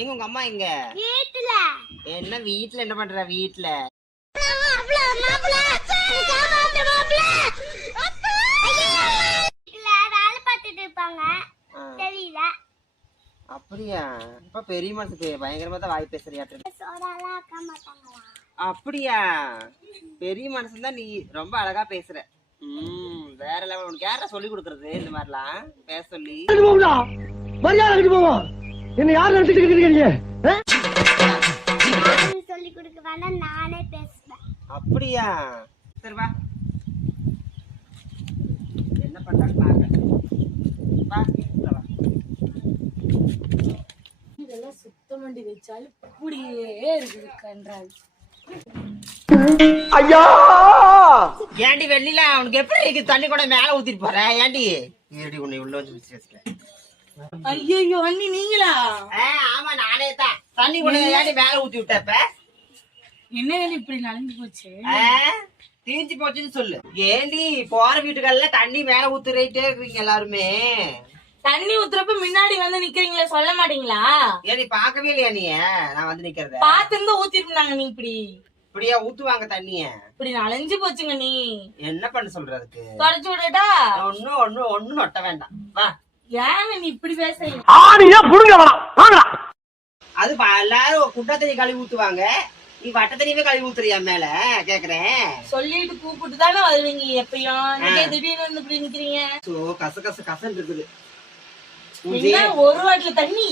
எங்க உங்க அம்மா எங்க? வீட்ல. என்ன வீட்ல என்ன பண்ற? வீட்ல வேலை பார்த்துட்டு இருப்பாங்க. தெரியல. அப்படியா? இப்ப பெரிய மனசுக்கு பயங்கரமா தான் வாய் பேசுறியாட்டு. சோடாலாம் ஆக்க மாட்டாங்களா? அப்படியா? பெரிய மனசு தான் நீ. ரொம்ப அழகா பேசுற. வேற லெவல். உனக்கு யாரா சொல்லி கொடுக்கறது இந்த மாதிரிலாம் பேச சொல்லி? மரியாதை போவோம். என்ன யார் நினைச்சிட்டு இருக்கீங்க? சொல்லி கொடுக்க வேண்டாம், நானே பேசுவேன். அப்படியா? சரி வா, என்ன பண்றாங்க பாக்க. வா வா. இதெல்லாம் சுத்தம் பண்ணி வச்சாலும் இப்படியே இருக்குது கன்றால். ஐயா ஏண்டி வெள்ளில அவனுக்கு எப்படி தண்ணி கூட மேல ஊத்திட்டு போற? ஏண்டி ஏடி உன்னை உள்ள வந்து விசிரிச்சுக்க. ஐயோ அண்ணி நீங்களா? ஆமா நானே தான். தண்ணி கூட ஏண்டி மேல ஊத்தி விட்டப்ப? என்ன இப்படி நனைஞ்சு போச்சு? தீஞ்சு போச்சுன்னு சொல்லு. ஏண்டி போற வீட்டுக்கெல்லாம் தண்ணி மேல ஊத்துறேட்டே இருக்கீங்க எல்லாருமே. தண்ணி ஊத்துறப்ப முன்னாடி வந்து நிக்கிறீங்களே, சொல்ல மாட்டீங்களா? ஏடி பாக்கவே இல்லையா நீ? நான் வந்து நிக்கிறத பாத்து இருந்தா ஊத்திருந்தாங்க. நீ இப்படியா ஊத்துவாங்க தண்ணிய? இப்படி நனைஞ்சு போச்சுங்க. நீ என்ன பண்ண சொல்றதுக்கு? தொடச்சு விடட்டா? ஒண்ணு நொட்ட வேண்டாம். வா. ஏங்க நீ இப்படி பேசுறீங்க? ஆணியா புடுங்க வேணாம். வாங்கடா. அது எல்லாரும் குட்டை தண்ணி கழுவி ஊத்துவாங்க. நீ வட்ட தண்ணியவே கழுவி ஊத்துறியா மேல கேக்குறேன்? சொல்லிட்டு கூப்பிட்டு தானே வருவீங்க எப்பயும். நீங்க திடீர்னு வந்து இப்படி நிக்கிறீங்க. கச கச கசன்னு இருக்குது. ஒரு வாட்டில தண்ணி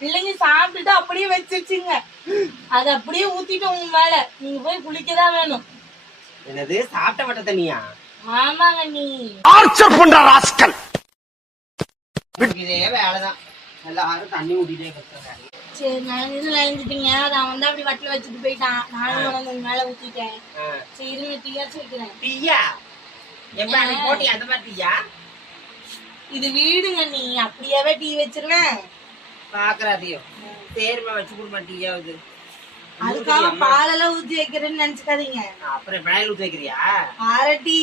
பிள்ளைங்க சாப்பிட்டுட்டு அப்படியே வச்சிருச்சுங்க. அது அப்படியே ஊத்திட்டு உங்க மேல. நீங்க போய் குளிக்கதான் வேணும். என்னது சாப்பிட்ட வட்ட தண்ணியா? ஆமாங்க. நீ ஆர்ச்சர் பண்ற ராஸ்கல். இதே வேலைதான். எல்லாரும் தண்ணி ஊத்திட்டே இருக்காங்க. சரி நனைஞ்சிட்டீங்க. அவன் வந்து அப்படி வட்டில வச்சுட்டு போயிட்டான். நானும் வந்து மேல ஊத்திட்டேன். சரி இருங்க டீயாச்சும் வைக்கிறேன். டீயா? எப்ப அன்னைக்கு போட்டி அந்த மாதிரி டீயா? இது வீடுங்க. நீ அப்படியாவே டீ வச்சிருவேன் பாக்குறாதையும் சேர்மா வச்சு கொடுமா டீயாவது. அதுக்காக பாலெல்லாம் ஊத்தி வைக்கிறேன்னு நினைச்சுக்காதீங்க. அப்புறம் மேல ஊத்தி வைக்கிறியா? அரட்டி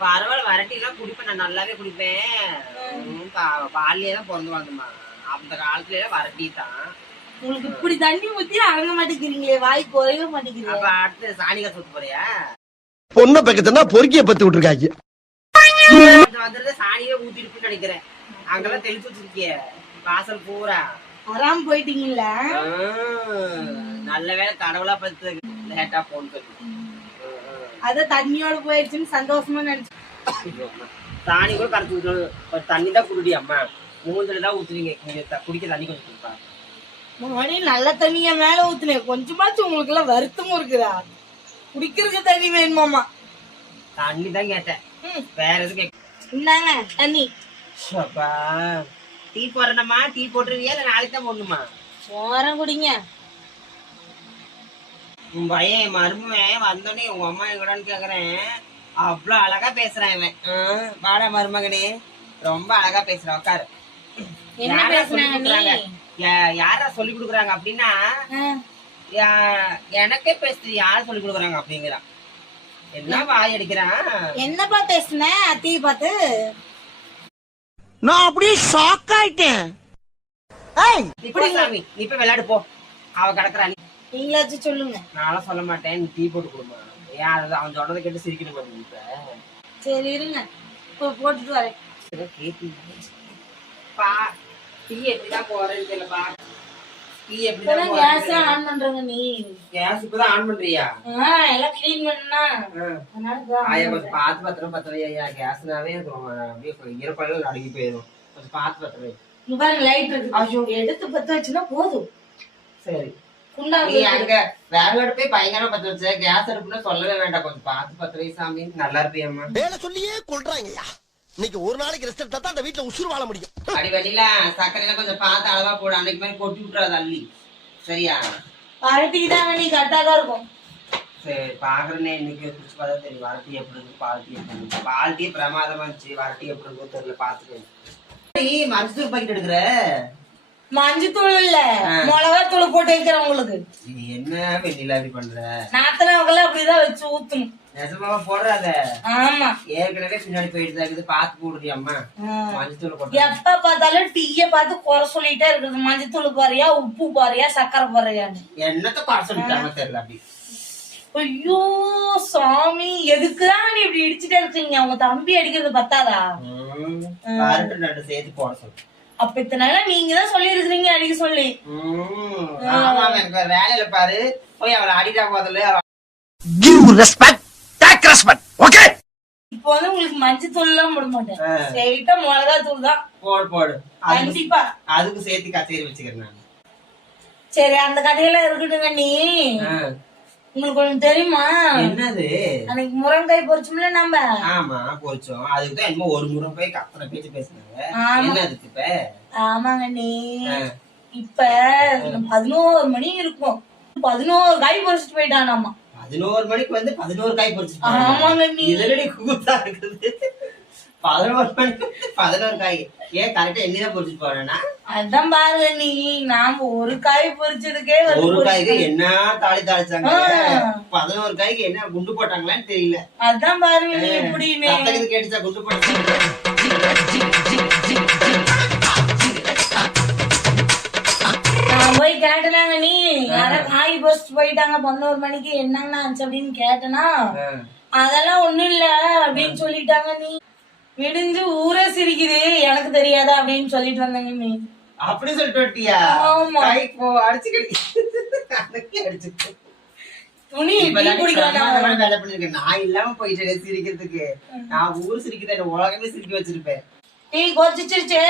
பரவாயில்ல, வரட்டி எல்லாம் குடிப்பேன். நான் நல்லாவே குடிப்பேன். பால்லயே தான் பிறந்து வாழ்ந்தமா. அந்த காலத்துல எல்லாம் வரட்டி தான். உங்களுக்கு இப்படி தண்ணி ஊத்தி அடங்க மாட்டேங்கிறீங்களே, வாய் குறைய மாட்டேங்கிறீங்க. அப்ப அடுத்து சாணிகா சுத்து போறியா? பொண்ணை பக்கத்துனா பொறுக்கிய பத்து விட்டுருக்காங்க. வந்துட்டு சாணியே ஊத்திருக்குன்னு நினைக்கிறேன். அங்கெல்லாம் தெளிச்சு வச்சிருக்கிய வாசல் பூரா. வராம போயிட்டீங்கல்ல. நல்ல வேலை கடவுளா பார்த்து லேட்டா போன் சொல்லி அத தண்ணியோட போயிடுச்சுன்னு சந்தோஷமா நினைச்சு. சாணி கூட கரைச்சி ஊற்றணும். தண்ணி தான் குடிடி அம்மா. மூஞ்சில தான் ஊத்துவீங்க. குடிக்க தண்ணி கொஞ்சம் கொடுப்பா. மணி நல்ல தண்ணிய மேல ஊத்துனேன். கொஞ்சமாச்சும் உங்களுக்கு எல்லாம் வருத்தமும் இருக்குதா? குடிக்கிறதுக்கு தண்ணி வேணுமாமா? தண்ணி தான் கேட்டேன், வேற எதுவும் கேட்க. இந்தாங்க தண்ணி. டீ போடுறேனம்மா. டீ போட்டுருவியா இல்ல நாளைக்கு தான் போடணுமா? போறேன் குடிங்க. உன் பையன் மருமவன் வந்தோடனே உங்க அம்மா எங்கடான்னு கேக்குறேன். அவ்வளவு அழகா பேசுறான் இவன். வாடா மருமகனே, ரொம்ப அழகா பேசுறான். உட்காரு. என்ன பேசுறாங்க? யாரா சொல்லி கொடுக்குறாங்க அப்படின்னா, எனக்கே பேசு யார் சொல்லி கொடுக்குறாங்க அப்படிங்கிறான். என்ன வாய் அடிக்கிறான்? என்னப்பா பேசுன அத்தியை பார்த்து? நான் அப்படியே ஷாக் ஆயிட்டேன். இப்படி சாமி நீ இப்ப விளையாடு போ. அவ கிடக்குறா. நீங்களாச்சும் சொல்லுங்க. நானும் சொல்ல மாட்டேன். நீ டீ போட்டு கொடுமா. ஏன் அவன் சொன்னதை கேட்டு சிரிக்கணும். இப்ப சரி இருங்க, இப்போ போட்டுட்டு வரேன். டீ எப்படிதான் போறேன்னு தெரியலப்பா. டீ இப்பதான் கேஸ் ஆன் பண்றங்க. நீ கேஸ் இப்பதான் ஆன் பண்றியா? எல்லாம் கிளீன் பண்ணா கொஞ்சம் பார்த்து பத்திரம் பத்திரையா. கேஸ்னாவே ஈரப்பழம் அடங்கி போயிடும். கொஞ்சம் பார்த்து பத்திரை. லைட் இருக்கு. ஐயோ எடுத்து பத்த வச்சுன்னா போதும். சரி நீ அங்க வேலை அடுப்பே பயங்கரமா பத்த வச்ச. கேஸ் அடுப்புன்னு சொல்லவே வேண்டாம். கொஞ்சம் பார்த்து பத்திரை சாமி. நல்லா இருப்பியம்மா. வேலை சொல்லியே கொள்றாங்கய்யா. இன்னைக்கு ஒரு நாளைக்கு ரெஸ்ட் எடுத்தா தான் அந்த வீட்டுல உசுறு வாழ முடியும். அடி வெளியில சர்க்கரையில கொஞ்சம் பார்த்து அளவா போடு. அன்னைக்கு மாதிரி கொட்டி விட்டுறாது அள்ளி. சரியா? வரட்டிக்கு தான் நீ கரெக்டா தான் இருக்கும். சரி பாக்குறேன்னே. இன்னைக்கு குடிச்சு பார்த்தா தெரியும் வரட்டி எப்படி இருக்கு, பால் டீ எப்படி இருக்கு. பால் டீ பிரமாதமா இருந்துச்சு. வரட்டி எப்படி இருக்கும் தெரியல. பாத்துக்கேன். நீ மஞ்சள் பாக்கெட் எடுக்கிற? மஞ்சத்தூள் இல்ல, மிளகாத்தூள் போட்டு வைக்கிறேன் உங்களுக்கு. என்ன வெளியில அப்படி பண்ற? நாத்தனவங்கெல்லாம் அப்படிதான் வச்சு ஊத்தணும். நெசமாவா போடுறாத. ஆமா ஏற்கனவே பின்னாடி போயிட்டு தான் இருக்குது, பாத்து போடுறியா அம்மா? மஞ்சத்தூள் போட்டு எப்ப பார்த்தாலும் டீய பார்த்து குறை சொல்லிட்டே இருக்குது. மஞ்சத்தூள் பாரியா, உப்பு பாரியா, சக்கரை பாரியான்னு. என்னத்த குறை சொல்லிட்டாங்க தெரியல. அப்படி ஐயோ சாமி, எதுக்குதான் நீ இப்படி இடிச்சுட்டே இருக்கீங்க? உங்க தம்பி அடிக்கிறது பத்தாதா? ரெண்டு சேர்த்து போட சொல்லு. அப்ப இத்தனால நீங்க தான் சொல்லி இருக்கிறீங்க அடிக்க சொல்லி. எனக்கு வேலையில பாரு, போய் அவளை அடிடா முதல்ல. இப்போ வந்து உங்களுக்கு மஞ்சத்தூள் எல்லாம் போட மாட்டேன், ஸ்ட்ரைட்டா மிளகா தூள் தான் போடு. கண்டிப்பா அதுக்கு சேர்த்து கச்சேரி வச்சுக்கிறேன் நான். சரி, அந்த கதையெல்லாம் இருக்கட்டுங்க. நீ உங்களுக்கு ஒண்ணு தெரியுமா? என்னது? அன்னைக்கு முருங்கைக்காய் பொரிச்சோம்ல நம்ம. ஆமா பொரிச்சோம். அதுக்குதான் என்னமோ ஒரு முருங்கைக்காய் அத்தனை பேச்சு பேசுனாங்க. என்ன அதுக்கு இப்ப? ஆமாங்க நீ இப்ப 11 மணி இருக்கும், 11 காய் பொரிச்சிட்டு போயிட்டானாமா. 11 மணிக்கு வந்து 11 காய் பொரிச்சிட்டு. ஆமாங்க நீ. இதனடி கூத்தா இருக்குது. 11 மணிக்கு 11 காய். ஏன் கரெக்டா என்னதான் பொரிச்சிட்டு போறேன்னா? அதான் பாருங்க நீ, நாம ஒரு காய் பொரிச்சதுக்கே ஒரு காய்க்கு என்ன தாளிச்சாங்க. 11 காய்க்கு என்ன குண்டு போட்டாங்களான்னு தெரியல. அதான் பாருங்க நீ எப்படின்னு. கேட்டுச்சா குண்டு போட்டாங்க? நான் போய் கேட்டனாங்க, நீ யாரா காய் பொரிச்சிட்டு போயிட்டாங்க 11 மணிக்கு, என்னங்கண்ணா ஆச்சு அப்படின்னு கேட்டனா, அதெல்லாம் ஒண்ணும் இல்ல அப்படின்னு சொல்லிட்டாங்க. நீ விடிஞ்சு ஊரே சிரிக்குது, எனக்கு தெரியாதா அப்படின்னு சொல்லிட்டு வந்தாங்க. நீ அப்படி சொல்லிட்டு வட்டியா? அடிச்சு துணி வேலை பண்ணிருக்கேன். நான் இல்லாம போயிட்டேன் சிரிக்கிறதுக்கு. நான் ஊர் சிரிக்கிறேன், உலகமே சிரிக்க வச்சிருப்பேன். டீ கொதிச்சிருச்சு,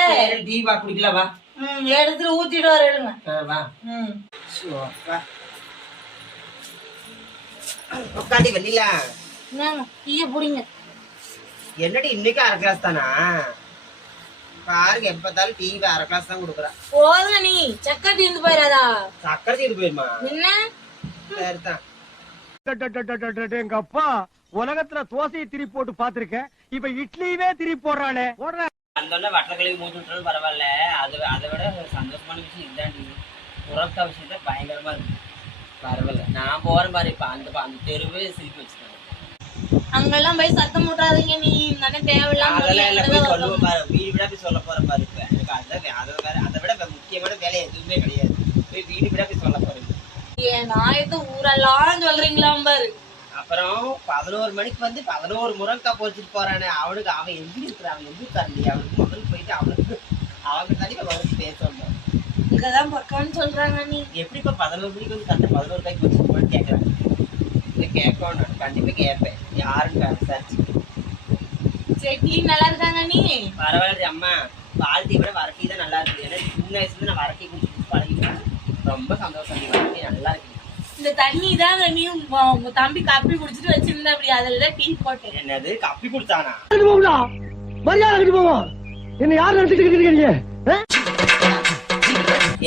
டீ வா குடிக்கலாம் வா. எடுத்துட்டு ஊத்திட்டு வர எடுங்க. வா உட்காந்து வெண்ணிலா டீய புடிங்க. என்னடி இன்னைக்கு அரை கிளாஸ் தானா? பாருங்க எப்பத்தாலும் டீ அரை கிளாஸ் தான் கொடுக்குறான். போதுங்க, நீ சக்கரை தீர்ந்து போயிடாதா? சக்கரை தீர்ந்து போயிருமா? என்ன சரிதான். எங்க அப்பா உலகத்துல தோசையை திருப்பி போட்டு பாத்திருக்கேன், இப்ப இட்லியுமே திருப்பி போடுறானே. அந்த வட்டக்கிழவி மூச்சு விட்டாலும் பரவாயில்ல, அதை விட சந்தோஷமான விஷயம் இதாண்டி. உறக்கா விஷயத்த பயங்கரமா இருக்கு. பரவாயில்ல, நான் போற மாதிரி இப்ப அந்த தெருவே சிரிக்க வச்சுருக்கேன். அங்கெல்லாம் போய் சத்தம் போட்டாதீங்க. நீ தானே தேவையில்லாம சொல்லுவோம் பாரு, வீடு விட போய் சொல்ல போற பாரு. இப்ப எனக்கு அதை விட முக்கியமான வேலை எதுவுமே கிடையாது. போய் வீடு விட போய் சொல்ல போறேன். ஏன் நாயத்தை ஊரெல்லாம் சொல்றீங்களா பாரு. அப்புறம் 11 மணிக்கு வந்து 11 முருங்கைக்காய் பொரிச்சிட்டு போறானே, அவனுக்கு அவன் எங்க இருக்கிறான்? அவன் எங்க இருக்காரு? அவனுக்கு முதல்ல போயிட்டு அவங்க தனி வந்து பேசணும். இங்கதான் பக்கம்னு சொல்றாங்க. நீ எப்படி இப்ப 11 மணிக்கு வந்து கரெக்டா 11 காய் பொரிச்சிட்டு போன்னு கேட்கறாங்க. இல்ல கேட்கணும், நான் கண்டிப்பா கேட்பேன். யாருன்னு விசாரிச்சு. செட்டி நல்லா இருக்காங்க. நீ பரவாயில்ல அம்மா, வாழ்க்கையை விட வரட்டி தான் நல்லா இருக்கு. ஏன்னா சின்ன வயசுல நான் வரட்டி குடிச்சிட்டு பழகிட்டேன். ரொம்ப சந்தோஷம். வரட்டி நல்லா இருக்கு. இந்த தண்ணி தான் நீ உங்க தம்பி காப்பி குடிச்சிட்டு வச்சிருந்த, அப்படி அதுல டீ போட்டேன். என்னது காப்பி குடிச்சானா? மரியாதை போவோம். என்ன யார் நினைச்சிட்டு இருக்கீங்க?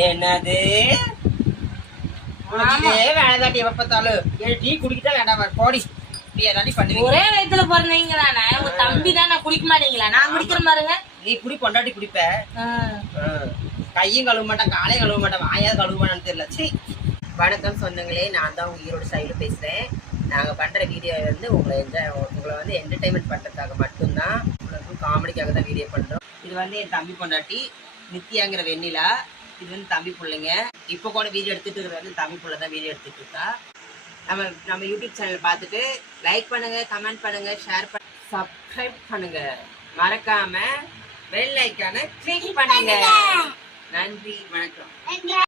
என்னது வேலைதாட்டி எப்ப பார்த்தாலும் டீ குடிக்கிட்டா வேண்டாம் போடி. ஒரே வயசுல பிறந்தீங்க தானே, உங்க தம்பி தான் குடிக்க மாட்டீங்களா? நான் குடிக்கிற பாருங்க. நீ குடி கொண்டாடி குடிப்ப. கையும் கழுவ மாட்டேன், காலையும் கழுவ மாட்டேன், வாயாவது கழுவ மாட்டேன்னு தெரியல. சரி. வணக்கம் சொந்தங்களே, நான் தான் உங்க ஈரோடு சைடுல பேசுறேன். நாங்க பண்ற வீடியோ வந்து உங்களை வந்து என்டர்டைன்மெண்ட் பண்றதுக்காக மட்டும்தான், உங்களுக்கு காமெடிக்காக தான் வீடியோ பண்றோம். இது வந்து என் தம்பி பொண்டாட்டி நித்யாங்கிற வெண்ணிலா. இது வந்து தம்பி பிள்ளைங்க. இப்போ கூட வீடியோ எடுத்துட்டு இருக்கிறது வந்து தம்பி பிள்ளை தான் வீடியோ எடுத்துட்டு இருக்கா. நம்ம யூடியூப் சேனல் பார்த்துட்டு லைக் பண்ணுங்க, கமெண்ட் பண்ணுங்க, ஷேர் பண்ணுங்க, சப்ஸ்கிரைப் பண்ணுங்க, மறக்காம பெல் ஐகானை கிளிக் பண்ணுங்க. நன்றி, வணக்கம்.